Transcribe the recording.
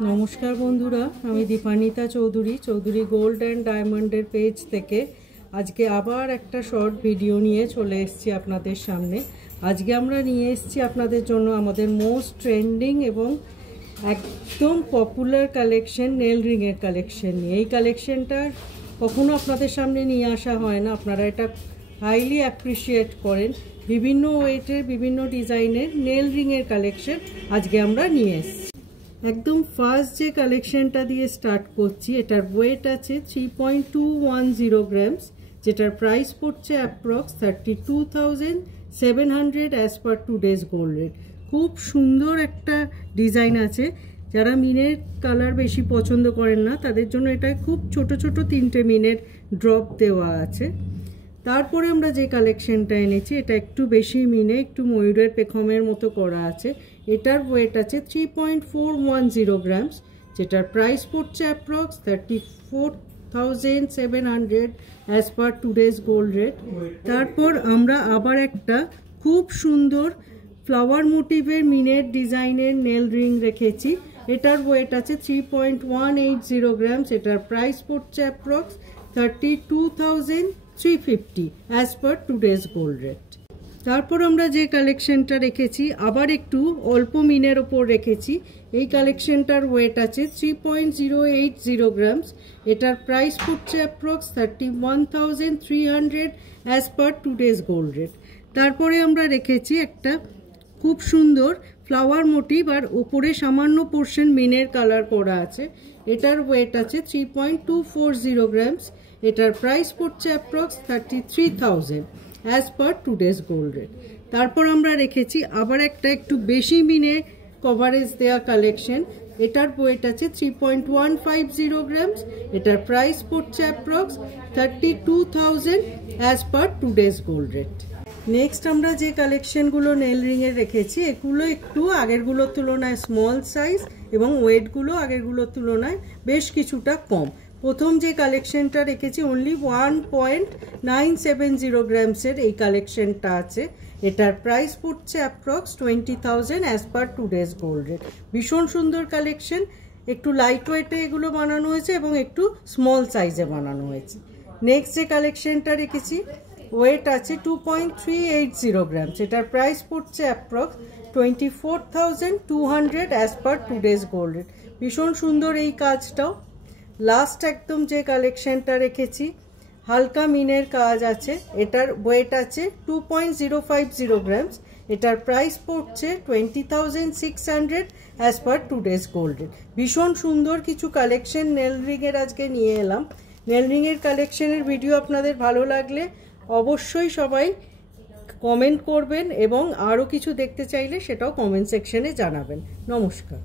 नमस्कार बंधुरा आमी दीपानिता चौधुरी चौधुरी गोल्ड एंड डायमंडर पेज थेके आज के आबार एक शर्ट भिडियो निये चले एसेछि आपनादेर सामने। आज के आमरा निये एसेछि आपनादेर जोन्नो आमादेर मोस्ट ट्रेंडिंग एबं एकदम पपुलार कालेक्शन नेल रिंगेर कालेक्शन निये। एई कालेक्शनटा कखनो आपनादेर सामने निये आसा हय ना, आपनारा एटा हाईली अ্যাপ্রিশিয়েট करें। विभिन्न वेटेर विभिन्न डिजाइनेर नेल रिंगेर कालेक्शन आज के आमरा निये एसेछि। एकदम फार्स्ट जे कालेक्शनटा दिए स्टार्ट करছি এটার ওয়েট আছে 3.210 গ্রামস, যেটার প্রাইস পড়ছে approx 32,700 as per today's gold rate. খুব সুন্দর একটা ডিজাইন আছে। যারা মিনের কালার বেশি পছন্দ করেন না তাদের জন্য এটা খুব ছোট ছোট তিনটে মিনের ড্রপ দেওয়া আছে। তারপরে আমরা যে কালেকশনটা এনেছি এটা একটু বেশি মিনে একটু ময়ূরের পেখমের মতো করা আছে। এটার ওয়েট আছে 3.410 গ্রামস, যেটার প্রাইস পড়ছে approx 34,700 as per today's gold rate. তারপর আমরা আবার একটা খুব সুন্দর ফ্লাওয়ার মোটিভের মিনের ডিজাইনের নেল রিং রেখেছি। এটার ওয়েট আছে 3.180 গ্রামস, এটার প্রাইস পড়ছে approx 32,350 as per today's gold rate. তারপর আমরা যে কালেকশনটা রেখেছি আবার একটু অল্প মিনের ওপর রেখেছি। এই কালেকশনটার ওয়েট আছে 3.080 গ্রামস, এটার প্রাইস পড়ছে approx 31,300 as per today's gold rate. তারপরে আমরা রেখেছি একটা খুব সুন্দর ফ্লাওয়ার মোটিভ আর উপরে সামান্য পোর্শন মিনের কালার করা আছে। এটার ওয়েট আছে 3.240 গ্রামস, এটার প্রাইস পড়ছে approx 33,000 as per today's gold rate. তারপর আমরা রেখেছি আবার একটা একটু বেশি মিনে কভারেজ দেওয়া কালেকশন। এটার ওয়েট আছে 3.150 গ্রামস, এটার প্রাইস পড়ছে approx 32,000 as per today's gold rate. Next আমরা যে কালেকশনগুলো নেল রিংয়ের রেখেছি এগুলো একটু আগেরগুলোর তুলনায় স্মল সাইজ এবং ওয়েটগুলো আগেরগুলোর তুলনায় বেশ কিছুটা কম। প্রথম যে কালেকশনটা রেখেছি অনলি 1.970 গ্রামসের এই কালেকশনটা আছে। এটার প্রাইস পড়ছে approx 20,000 as per today's gold rate. ভীষণ সুন্দর কালেকশন, একটু লাইট ওয়েটে এগুলো বানানো হয়েছে এবং একটু স্মল সাইজে বানানো হয়েছে। নেক্সট যে কালেকশনটা রেখেছি ওয়েট আছে 2.380 গ্রামস, এটার প্রাইস পড়ছে approx 24,200 as per today's gold rate. ভীষণ সুন্দর এই কাজটাও। লাস্ট একদম যে কালেকশনটা রেখেছি হালকা মিনের কাজ আছে, এটার ওয়েট আছে 2.050 গ্রামস, এটার প্রাইস পড়ছে 20,600 as per today's gold rate. ভীষণ সুন্দর কিছু কালেকশন নেল রিংয়ের আজকে নিয়ে এলাম। নেল রিংয়ের কালেকশনের ভিডিও আপনাদের ভালো লাগলে অবশ্যই সবাই কমেন্ট করবেন এবং আরও কিছু দেখতে চাইলে সেটাও কমেন্ট সেকশনে জানাবেন। নমস্কার।